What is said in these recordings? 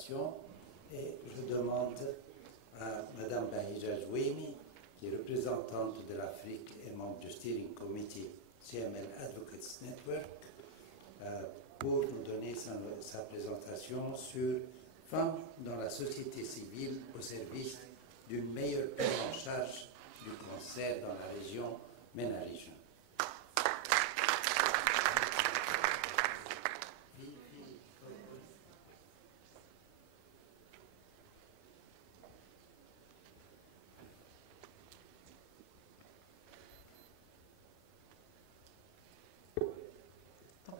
présentation et je demande à Mme Bahija Jouimi, qui est représentante de l'Afrique et membre du Steering Committee CML Advocates Network, pour nous donner sa présentation sur Femmes dans la société civile au service d'une meilleure prise en charge du cancer dans la région MENA-Région.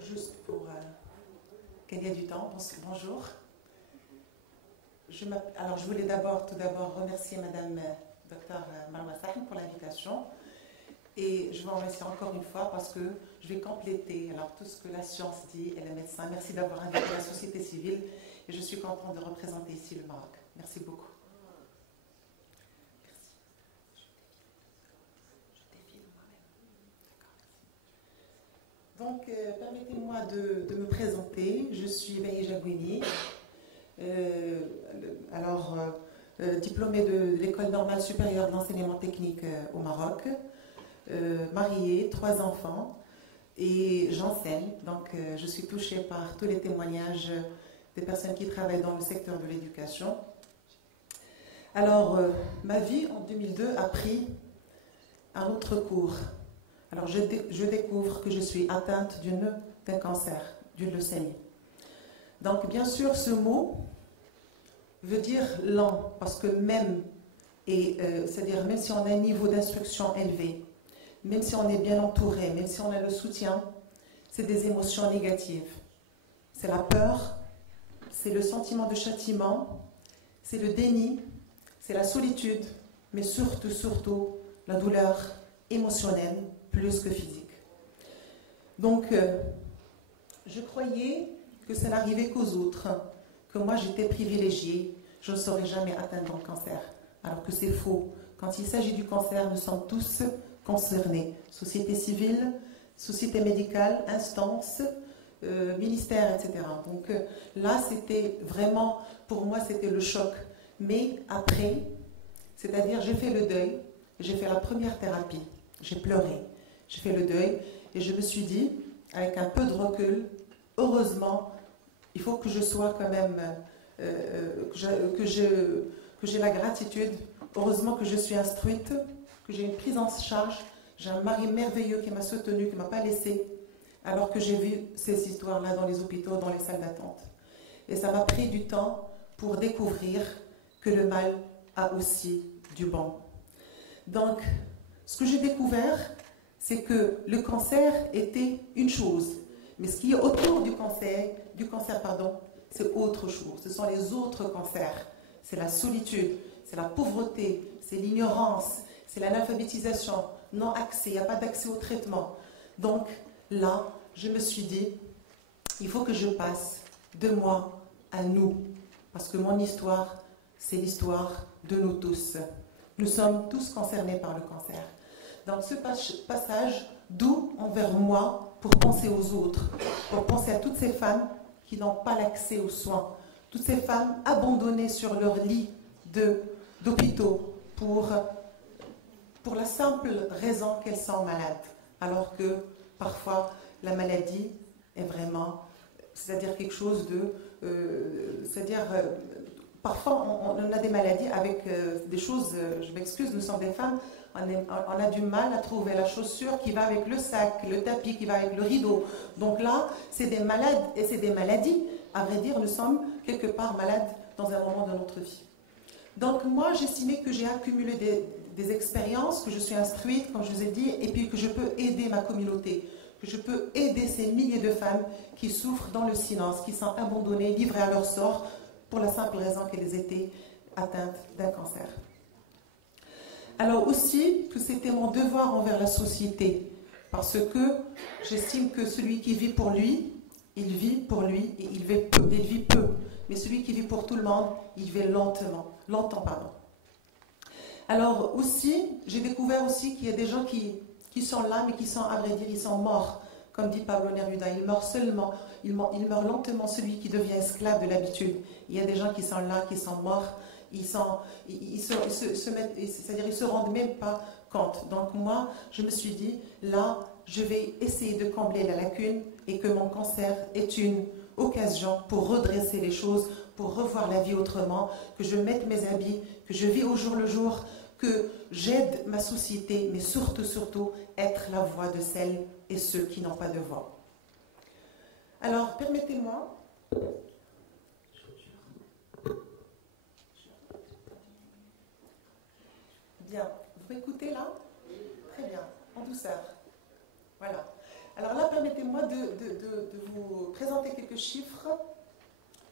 Juste pour gagner du temps, bonjour. Alors, je voulais tout d'abord remercier Madame Dr Marwa Sahin pour l'invitation. Et je vous remercie encore une fois parce que je vais compléter alors, tout ce que la science dit et les médecins. Merci d'avoir invité la société civile et je suis contente de représenter ici le Maroc. Merci beaucoup. Donc, permettez-moi de me présenter. Je suis Bahija Jouimi, diplômée de l'École normale supérieure d'enseignement technique au Maroc, mariée, 3 enfants, et j'enseigne. Donc, je suis touchée par tous les témoignages des personnes qui travaillent dans le secteur de l'éducation. Alors, ma vie en 2002 a pris un autre cours. Alors, je découvre que je suis atteinte d'un cancer, d'une leucémie. Donc, bien sûr, ce mot veut dire lent, parce que c'est-à-dire même si on a un niveau d'instruction élevé, même si on est bien entouré, même si on a le soutien, c'est des émotions négatives. C'est la peur, c'est le sentiment de châtiment, c'est le déni, c'est la solitude, mais surtout, la douleur émotionnelle, plus que physique. Donc, je croyais que ça n'arrivait qu'aux autres, que moi j'étais privilégiée, je ne serais jamais atteinte d'un cancer. Alors que c'est faux. Quand il s'agit du cancer, nous sommes tous concernés. Société civile, société médicale, instances, ministère, etc. Donc là, c'était vraiment, pour moi, c'était le choc. Mais après, c'est-à-dire j'ai fait le deuil, j'ai fait la première thérapie, j'ai pleuré. J'ai fait le deuil et je me suis dit, avec un peu de recul, heureusement, il faut que je sois quand même, que j'ai la gratitude, heureusement que je suis instruite, que j'ai une prise en charge, j'ai un mari merveilleux qui m'a soutenue, qui ne m'a pas laissée, alors que j'ai vu ces histoires-là dans les hôpitaux, dans les salles d'attente. Et ça m'a pris du temps pour découvrir que le mal a aussi du bon. Donc, ce que j'ai découvert, c'est que le cancer était une chose, mais ce qui est autour du cancer, c'est autre chose. Ce sont les autres cancers. C'est la solitude, c'est la pauvreté, c'est l'ignorance, c'est l'analphabétisation, non accès, il n'y a pas d'accès au traitement. Donc là, je me suis dit, il faut que je passe de moi à nous, parce que mon histoire, c'est l'histoire de nous tous. Nous sommes tous concernés par le cancer. Donc ce passage doux envers moi pour penser aux autres, pour penser à toutes ces femmes qui n'ont pas l'accès aux soins, toutes ces femmes abandonnées sur leur lit d'hôpitaux pour la simple raison qu'elles sont malades, alors que parfois la maladie est vraiment, c'est-à-dire quelque chose parfois on a des maladies avec des choses, je m'excuse, nous sommes des femmes, on a du mal à trouver la chaussure qui va avec le sac, le tapis qui va avec le rideau. Donc là, c'est des malades et c'est des maladies. À vrai dire, nous sommes quelque part malades dans un moment de notre vie. Donc moi, j'estimais que j'ai accumulé des expériences, que je suis instruite, comme je vous ai dit, et puis que je peux aider ma communauté, que je peux aider ces milliers de femmes qui souffrent dans le silence, qui sont abandonnées, livrées à leur sort, pour la simple raison qu'elles étaient atteintes d'un cancer. Alors aussi que c'était mon devoir envers la société, parce que j'estime que celui qui vit pour lui, il vit pour lui et il vit peu. Mais celui qui vit pour tout le monde, il vit longtemps. Alors aussi, j'ai découvert aussi qu'il y a des gens qui sont là, mais qui sont, à vrai dire, ils sont morts. Comme dit Pablo Neruda, il meurt lentement celui qui devient esclave de l'habitude. il y a des gens qui sont là, qui sont morts, ils se rendent même pas compte. Donc moi, je me suis dit, là, je vais essayer de combler la lacune et que mon cancer est une occasion pour redresser les choses, pour revoir la vie autrement, que je mette mes habits, que je vis au jour le jour, que j'aide ma société, mais surtout, surtout, être la voix de celles et ceux qui n'ont pas de voix. Alors, permettez-moi... Bien, vous m'écoutez là? Très bien, en douceur. Voilà. Alors là, permettez-moi de vous présenter quelques chiffres,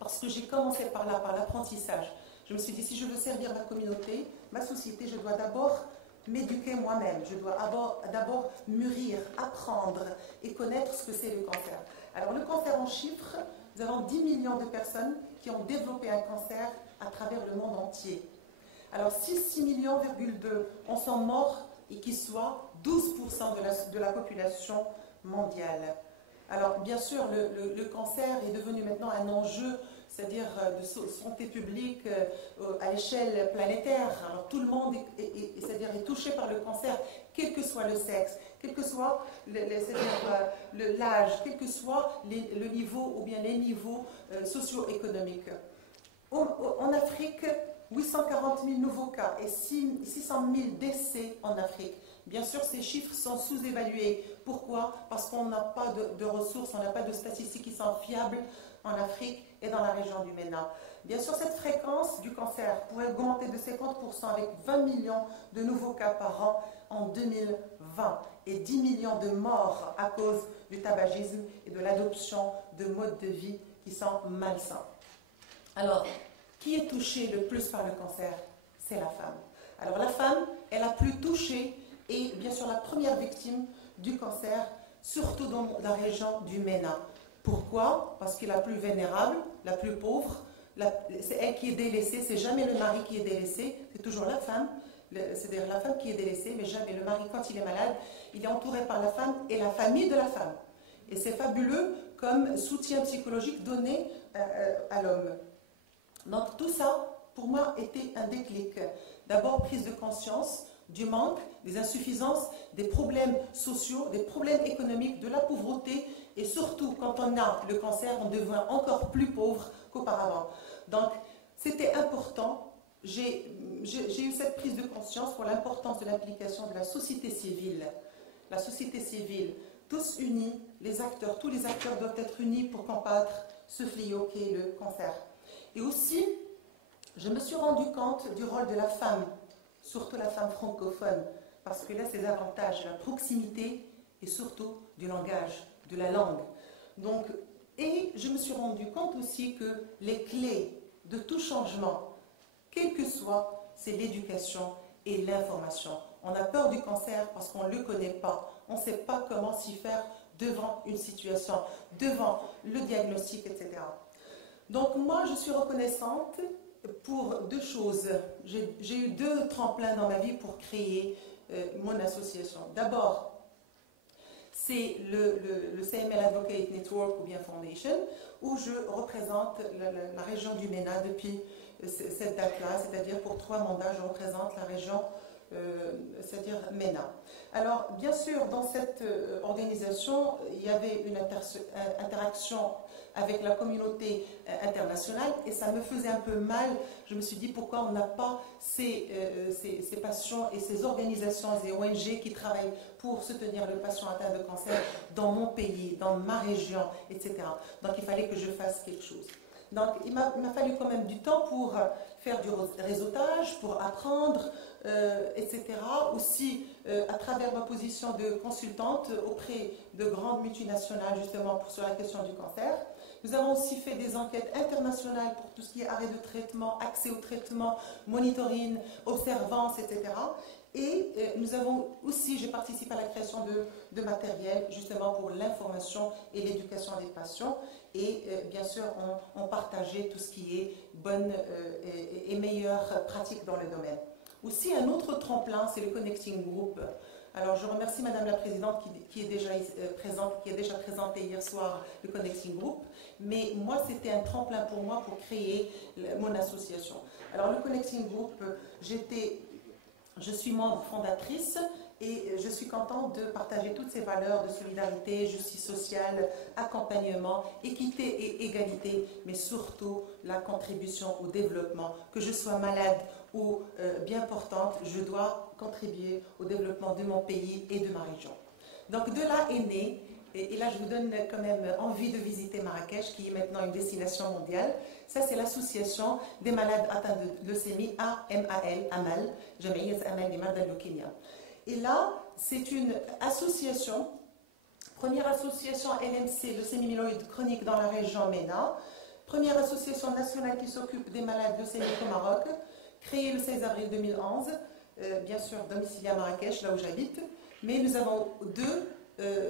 parce que j'ai commencé par là, par l'apprentissage. Je me suis dit, si je veux servir ma communauté, ma société, je dois d'abord m'éduquer moi-même. Je dois d'abord mûrir, apprendre et connaître ce que c'est le cancer. Alors le cancer en chiffres, nous avons 10 millions de personnes qui ont développé un cancer à travers le monde entier. Alors 6,2 millions en sont morts et qui soit 12% de la population mondiale. Alors bien sûr, le cancer est devenu maintenant un enjeu, c'est-à-dire de santé publique à l'échelle planétaire. Alors tout le monde est touché par le cancer, quel que soit le sexe, quel que soit l'âge, quel que soit le niveau ou bien les niveaux socio-économiques. En Afrique, 840 000 nouveaux cas et 600 000 décès en Afrique. Bien sûr, ces chiffres sont sous-évalués. Pourquoi? Parce qu'on n'a pas de ressources, on n'a pas de statistiques qui sont fiables en Afrique et dans la région du MENA. Bien sûr, cette fréquence du cancer pourrait augmenter de 50% avec 20 millions de nouveaux cas par an en 2020 et 10 millions de morts à cause du tabagisme et de l'adoption de modes de vie qui sont malsains. Alors, qui est touché le plus par le cancer? C'est la femme. Alors la femme est la plus touchée et bien sûr la première victime du cancer, surtout dans la région du MENA. Pourquoi? Parce qu'elle est la plus vulnérable, la plus pauvre, c'est elle qui est délaissée, c'est jamais le mari qui est délaissé, c'est toujours la femme, c'est-à-dire la femme qui est délaissée, mais jamais le mari quand il est malade, il est entouré par la femme et la famille de la femme. Et c'est fabuleux comme soutien psychologique donné à l'homme. Donc tout ça, pour moi, était un déclic. D'abord, prise de conscience du manque, des insuffisances, des problèmes sociaux, des problèmes économiques, de la pauvreté, et surtout, quand on a le cancer, on devient encore plus pauvre qu'auparavant. Donc, c'était important. J'ai eu cette prise de conscience pour l'importance de l'implication de la société civile. La société civile, tous unis, tous les acteurs doivent être unis pour combattre ce fléau qui est le cancer. Et aussi, je me suis rendu compte du rôle de la femme, surtout la femme francophone, parce que là, c'est davantage la proximité et surtout du langage, de la langue. Donc, et je me suis rendu compte aussi que les clés de tout changement, quel que soit, c'est l'éducation et l'information. On a peur du cancer parce qu'on ne le connaît pas. On ne sait pas comment s'y faire devant une situation, devant le diagnostic, etc. Donc moi, je suis reconnaissante pour deux choses. J'ai eu deux tremplins dans ma vie pour créer mon association. D'abord, c'est le CML Advocate Network ou bien Foundation, où je représente la région du MENA depuis cette date-là, c'est-à-dire pour 3 mandats, je représente la région, c'est-à-dire MENA. Alors, bien sûr, dans cette organisation, il y avait une interaction avec la communauté internationale et ça me faisait un peu mal. Je me suis dit pourquoi on n'a pas ces patients et ces organisations et ONG qui travaillent pour soutenir le patient atteint de cancer dans mon pays, dans ma région, etc. Donc il fallait que je fasse quelque chose. Donc il m'a fallu quand même du temps pour faire du réseautage, pour apprendre, etc. Aussi à travers ma position de consultante auprès de grandes multinationales justement sur la question du cancer. Nous avons aussi fait des enquêtes internationales pour tout ce qui est arrêt de traitement, accès au traitement, monitoring, observance, etc. Et nous avons aussi, j'ai participé à la création de matériel justement pour l'information et l'éducation des patients. Et bien sûr, on partageait tout ce qui est bonne et meilleure pratique dans le domaine. Aussi, un autre tremplin, c'est le Connecting Group. Alors, je remercie Madame la Présidente qui est déjà présente, qui a déjà présenté hier soir le Connecting Group. Mais moi, c'était un tremplin pour moi pour créer mon association. Alors, le Connecting Group, je suis membre fondatrice et je suis contente de partager toutes ces valeurs de solidarité, justice sociale, accompagnement, équité et égalité, mais surtout la contribution au développement. Que je sois malade ou bien portante, je dois contribuer au développement de mon pays et de ma région. Donc de là est né, et là je vous donne quand même envie de visiter Marrakech, qui est maintenant une destination mondiale. Ça, c'est l'association des malades atteints de leucémie, AMAL, Jamiyat Amal des Marda de Leukémie. Et là, c'est une association, première association LMC, leucémie myéloïde chronique dans la région MENA, première association nationale qui s'occupe des malades leucémiques au Maroc, créée le 16 avril 2011, bien sûr domiciliée à Marrakech, là où j'habite, mais nous avons deux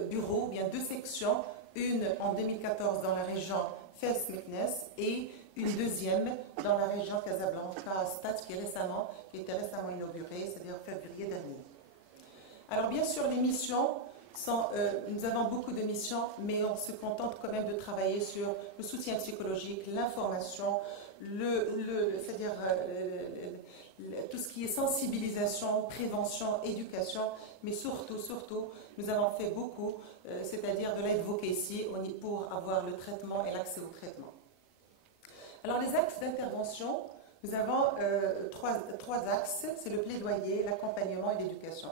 bureaux, bien deux sections, une en 2014 dans la région Fès-Meknès et une deuxième dans la région Casablanca-Stade qui était récemment inaugurée, c'est-à-dire février dernier. Alors bien sûr, les missions nous avons beaucoup de missions, mais on se contente quand même de travailler sur le soutien psychologique, l'information, c'est-à-dire tout ce qui est sensibilisation, prévention, éducation, mais surtout, nous avons fait beaucoup, c'est-à-dire de l'advocacy pour avoir le traitement et l'accès au traitement. Alors les axes d'intervention, nous avons trois axes, c'est le plaidoyer, l'accompagnement et l'éducation.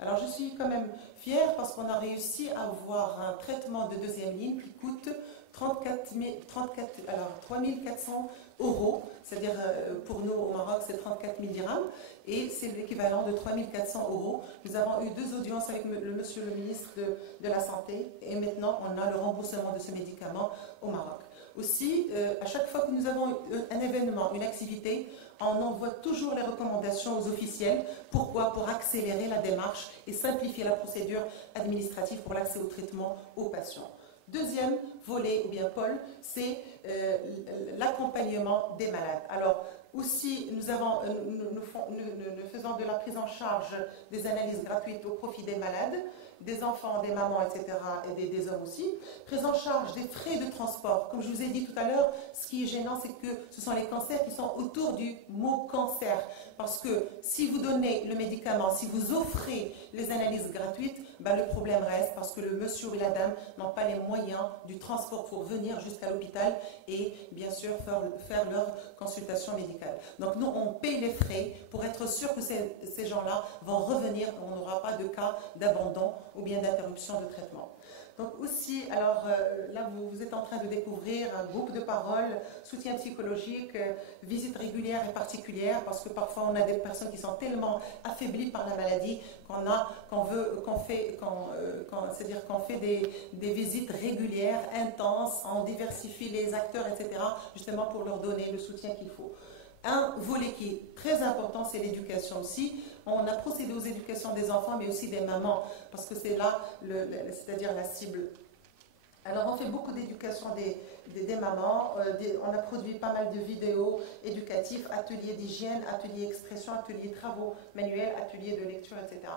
Alors je suis quand même fière parce qu'on a réussi à avoir un traitement de deuxième ligne qui coûte 3 400 €, c'est-à-dire pour nous au Maroc c'est 34 000 dirhams et c'est l'équivalent de 3 400 €. Nous avons eu 2 audiences avec monsieur le ministre de la Santé et maintenant on a le remboursement de ce médicament au Maroc. Aussi, à chaque fois que nous avons un événement, une activité, on envoie toujours les recommandations aux officiels. Pourquoi? Pour accélérer la démarche et simplifier la procédure administrative pour l'accès au traitement aux patients. Deuxième volet, ou bien pôle, c'est l'accompagnement des malades. Alors, aussi, nous faisons de la prise en charge des analyses gratuites au profit des malades, des enfants, des mamans, etc., et des hommes aussi. Prise en charge des frais de transport. Comme je vous ai dit tout à l'heure, ce qui est gênant, c'est que ce sont les cancers qui sont autour du mot cancer. Parce que si vous donnez le médicament, si vous offrez les analyses gratuites, ben le problème reste parce que le monsieur ou la dame n'ont pas les moyens du transport pour venir jusqu'à l'hôpital et bien sûr faire leur consultation médicale. Donc nous, on paye les frais pour être sûr que ces gens-là vont revenir, on n'aura pas de cas d'abandon ou bien d'interruption de traitement. Donc aussi, alors là, vous êtes en train de découvrir un groupe de parole, soutien psychologique, visite régulière et particulière, parce que parfois on a des personnes qui sont tellement affaiblies par la maladie c'est-à-dire qu'on fait des visites régulières, intenses, on diversifie les acteurs, etc., justement pour leur donner le soutien qu'il faut. Un volet qui est très important, c'est l'éducation aussi. On a procédé aux éducations des enfants, mais aussi des mamans, parce que c'est là, c'est-à-dire la cible. Alors, on fait beaucoup d'éducation des mamans. On a produit pas mal de vidéos éducatives, ateliers d'hygiène, ateliers expression, ateliers travaux manuels, ateliers de lecture, etc.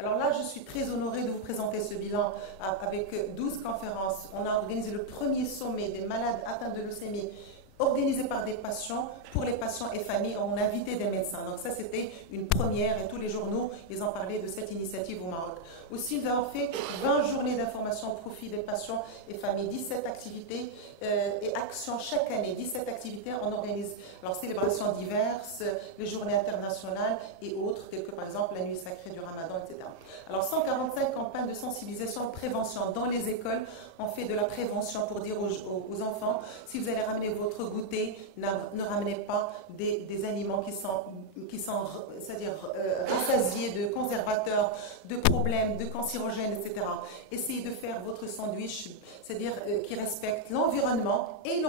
Alors là, je suis très honorée de vous présenter ce bilan avec 12 conférences. On a organisé le premier sommet des malades atteints de leucémie, organisé par des patients, pour les patients et familles, on a invité des médecins. Donc ça, c'était une première et tous les journaux, ils ont parlé de cette initiative au Maroc. Aussi, nous avons fait 20 journées d'information au profit des patients et familles, 17 activités et actions chaque année. 17 activités, on organise alors célébrations diverses, les journées internationales et autres, telles que par exemple la nuit sacrée du Ramadan, etc. Alors 145 campagnes de sensibilisation, de prévention dans les écoles. On fait de la prévention pour dire aux enfants, si vous allez ramener votre goûter, ne ramenez pas des aliments qui sont c'est-à-dire rassasiés de conservateurs, de problèmes, de cancérogènes, etc. Essayez de faire votre sandwich, c'est-à-dire qui respecte l'environnement et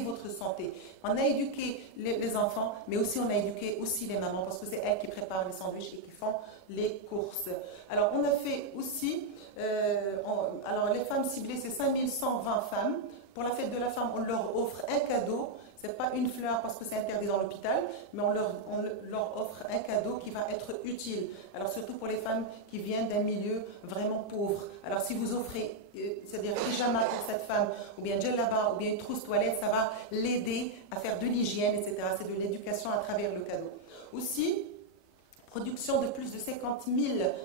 votre santé. On a éduqué les enfants, mais aussi on a éduqué aussi les mamans, parce que c'est elles qui préparent les sandwichs et qui font les courses. Alors on a fait aussi, alors les femmes ciblées, c'est 5120 femmes. Pour la fête de la femme, on leur offre un cadeau Ce n'est pas une fleur parce que c'est interdit dans l'hôpital, mais on leur offre un cadeau qui va être utile. Alors surtout pour les femmes qui viennent d'un milieu vraiment pauvre. Alors si vous offrez, c'est-à-dire pyjama pour cette femme, ou bien djellaba, ou bien une trousse toilette, ça va l'aider à faire de l'hygiène, etc. C'est de l'éducation à travers le cadeau. Aussi, production de plus de 50 000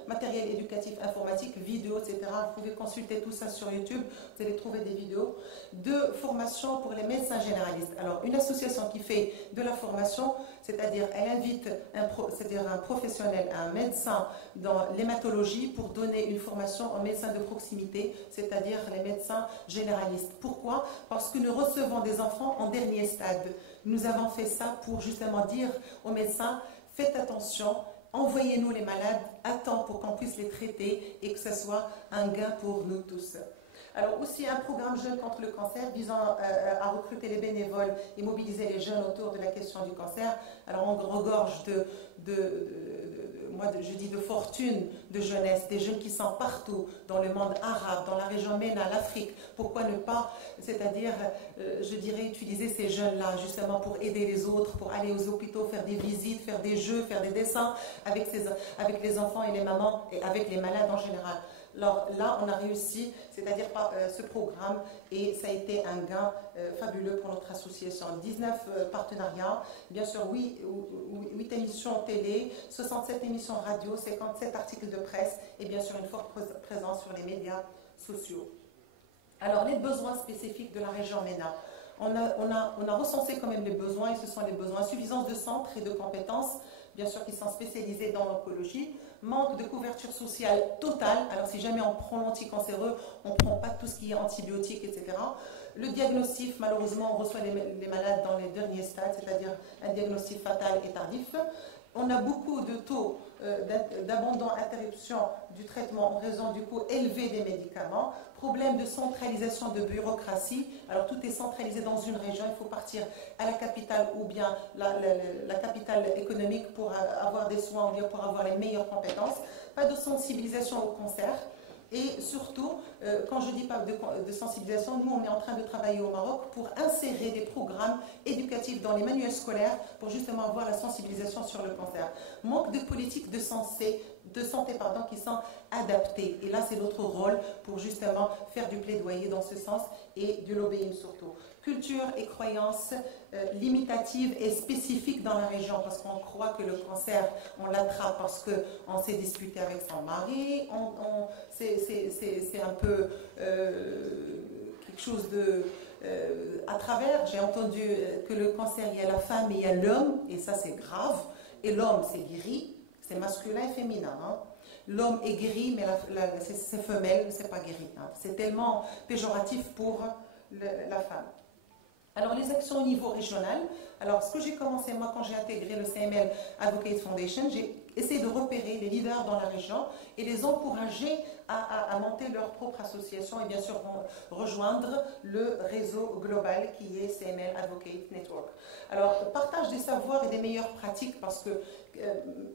matériels éducatifs, informatiques, vidéos, etc. Vous pouvez consulter tout ça sur YouTube, vous allez trouver des vidéos de formation pour les médecins généralistes. Alors, une association qui fait de la formation, c'est-à-dire elle invite un professionnel, un médecin dans l'hématologie pour donner une formation aux médecins de proximité, c'est-à-dire les médecins généralistes. Pourquoi? Parce que nous recevons des enfants en dernier stade. Nous avons fait ça pour justement dire aux médecins, faites attention, envoyez-nous les malades à temps pour qu'on puisse les traiter et que ce soit un gain pour nous tous. Alors aussi un programme Jeunes contre le cancer visant à recruter les bénévoles et mobiliser les jeunes autour de la question du cancer. Alors on regorge je dis de fortune de jeunesse, des jeunes qui sont partout dans le monde arabe, dans la région MENA, l'Afrique. Pourquoi ne pas, c'est-à-dire, je dirais, utiliser ces jeunes-là justement pour aider les autres, pour aller aux hôpitaux, faire des visites, faire des jeux, faire des dessins avec les enfants et les mamans et avec les malades en général. Alors là, on a réussi, c'est-à-dire ce programme, et ça a été un gain fabuleux pour notre association. 19 partenariats, bien sûr 8 émissions télé, 67 émissions radio, 57 articles de presse, et bien sûr une forte présence sur les médias sociaux. Alors les besoins spécifiques de la région MENA. On a recensé quand même les besoins, et ce sont les besoins suffisance de centres et de compétences, bien sûr qui sont spécialisés dans l'oncologie, manque de couverture sociale totale, alors si jamais on prend l'anticancéreux, on ne prend pas tout ce qui est antibiotiques, etc. Le diagnostic, malheureusement, on reçoit les malades dans les derniers stades, c'est-à-dire un diagnostic fatal et tardif. On a beaucoup de taux d'abandon, interruption du traitement en raison du coût élevé des médicaments, problème de centralisation de bureaucratie, alors tout est centralisé dans une région, il faut partir à la capitale ou bien la capitale économique pour avoir des soins ou bien pour avoir les meilleures compétences, pas de sensibilisation au cancer. Et surtout, quand je dis pas de sensibilisation, nous on est en train de travailler au Maroc pour insérer des programmes éducatifs dans les manuels scolaires pour justement avoir la sensibilisation sur le cancer. Manque de politiques de santé qui sont adaptées. Et là, c'est notre rôle pour justement faire du plaidoyer dans ce sens et du lobbying surtout. Culture et croyances limitatives et spécifiques dans la région, parce qu'on croit que le cancer, on l'attrape parce qu'on s'est disputé avec son mari, c'est un peu quelque chose de... à travers, j'ai entendu que le cancer, il y a la femme et il y a l'homme, et ça c'est grave, et l'homme c'est guéri, c'est masculin et féminin. Hein. L'homme est guéri, mais c'est femelle, c'est pas guéri. Hein. C'est tellement péjoratif pour la femme. Alors, les actions au niveau régional. Alors, ce que j'ai commencé, moi, quand j'ai intégré le CML Advocate Foundation, j'ai essayé de repérer les leaders dans la région et les encourager à monter leur propre association et bien sûr rejoindre le réseau global qui est CML Advocate Network. Alors, partage des savoirs et des meilleures pratiques parce que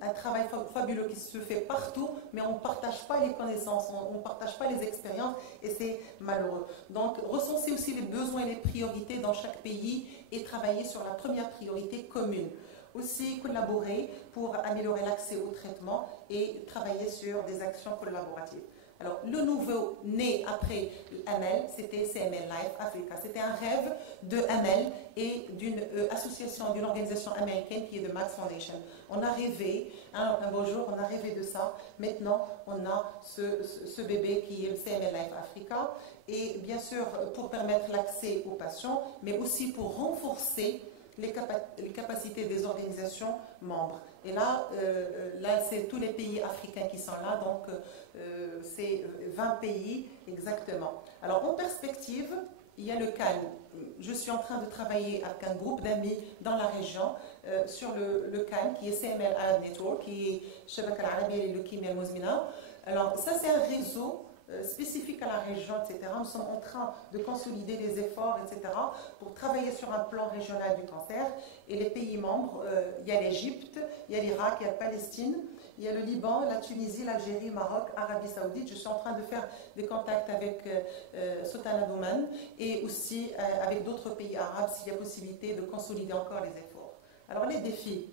un travail fabuleux qui se fait partout, mais on ne partage pas les connaissances, on ne partage pas les expériences et c'est malheureux. Donc, recenser aussi les besoins et les priorités dans chaque pays et travailler sur la première priorité commune. Aussi collaborer pour améliorer l'accès au traitement et travailler sur des actions collaboratives. Alors, le nouveau né après AMEL, c'était CML Life Africa. C'était un rêve de AMEL et d'une association, d'une organisation américaine qui est de Max Foundation. On a rêvé, un beau jour, on a rêvé de ça. Maintenant, on a ce bébé qui est le CML Life Africa. Et bien sûr, pour permettre l'accès aux patients, mais aussi pour renforcer les capacités des organisations membres. Et là, c'est tous les pays africains qui sont là, donc c'est 20 pays exactement. Alors, en perspective, il y a le CAN. Je suis en train de travailler avec un groupe d'amis dans la région sur le CAN, qui est CML Arab Network, qui est Shabaka al-Arabia lil-Leukemia al-Muzmina. Alors, ça, c'est un réseau spécifiques à la région, etc. Nous sommes en train de consolider les efforts, etc., pour travailler sur un plan régional du cancer. Et les pays membres, il y a l'Égypte, il y a l'Irak, il y a la Palestine, il y a le Liban, la Tunisie, l'Algérie, Maroc, Arabie Saoudite. Je suis en train de faire des contacts avec Sultan Abdouman et aussi avec d'autres pays arabes s'il y a possibilité de consolider encore les efforts. Alors les défis,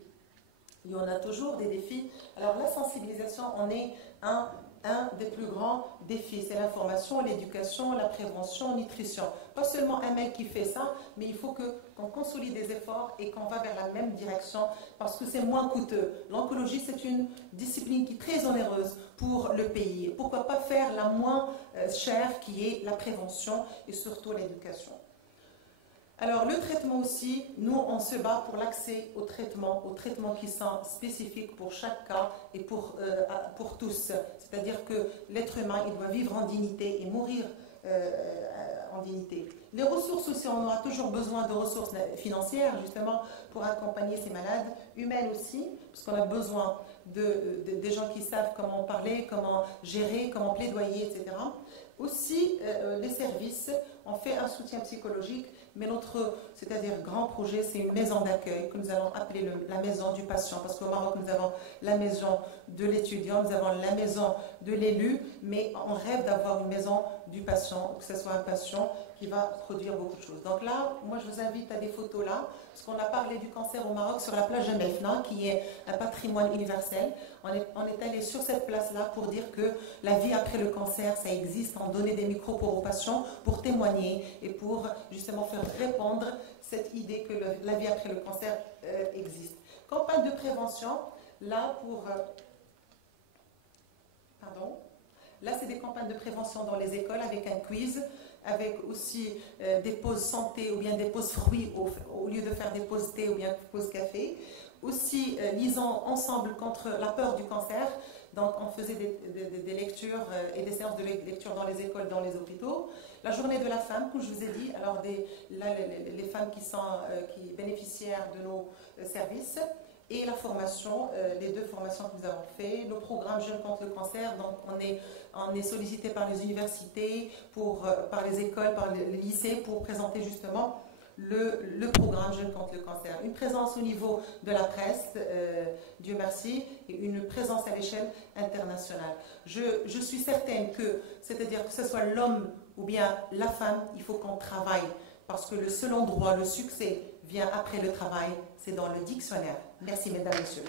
il y en a toujours des défis. Alors la sensibilisation en est un des plus grands défis. C'est l'information, l'éducation, la prévention, la nutrition. Pas seulement un mec qui fait ça, mais il faut qu'on consolide des efforts et qu'on va vers la même direction parce que c'est moins coûteux. L'oncologie, c'est une discipline qui est très onéreuse pour le pays. Pourquoi pas faire la moins chère qui est la prévention et surtout l'éducation. Alors, le traitement aussi, nous, on se bat pour l'accès aux traitements qui sont spécifiques pour chaque cas et pour tous. C'est-à-dire que l'être humain, il doit vivre en dignité et mourir en dignité. Les ressources aussi, on aura toujours besoin de ressources financières, justement, pour accompagner ces malades, humaines aussi, parce qu'on a besoin des gens qui savent comment parler, comment gérer, comment plaidoyer, etc. Aussi, les services, on fait un soutien psychologique, mais notre, c'est-à-dire grand projet, c'est une maison d'accueil que nous allons appeler la maison du patient, parce qu'au Maroc, nous avons la maison de l'étudiant, nous avons la maison de l'élu, mais on rêve d'avoir une maison du patient, que ce soit un patient qui va produire beaucoup de choses. Donc là, moi, je vous invite à des photos là, parce qu'on a parlé du cancer au Maroc sur la plage de Mefna, qui est un patrimoine universel. On est allé sur cette place-là pour dire que la vie après le cancer, ça existe. On donnait des micros aux patients pour témoigner et pour justement faire répandre cette idée que la vie après le cancer existe. Campagne de prévention, là là c'est des campagnes de prévention dans les écoles avec un quiz, avec aussi des pauses santé ou bien des pauses fruits au lieu de faire des pauses thé ou bien des pauses café. Aussi, lisons ensemble contre la peur du cancer. Donc, on faisait des lectures et des séances de lecture dans les écoles, dans les hôpitaux. La journée de la femme, comme je vous ai dit, alors les femmes qui bénéficiaires de nos services. Et la formation, les deux formations que nous avons fait, nos programmes Jeunes contre le cancer, donc on est sollicité par les universités, par les écoles, par les lycées pour présenter justement le programme Jeunes contre le cancer. Une présence au niveau de la presse, Dieu merci, et une présence à l'échelle internationale. Je suis certaine que, c'est-à-dire que ce soit l'homme ou bien la femme, il faut qu'on travaille, parce que le seul endroit, le succès, vient après le travail, c'est dans le dictionnaire. Merci, mesdames et messieurs.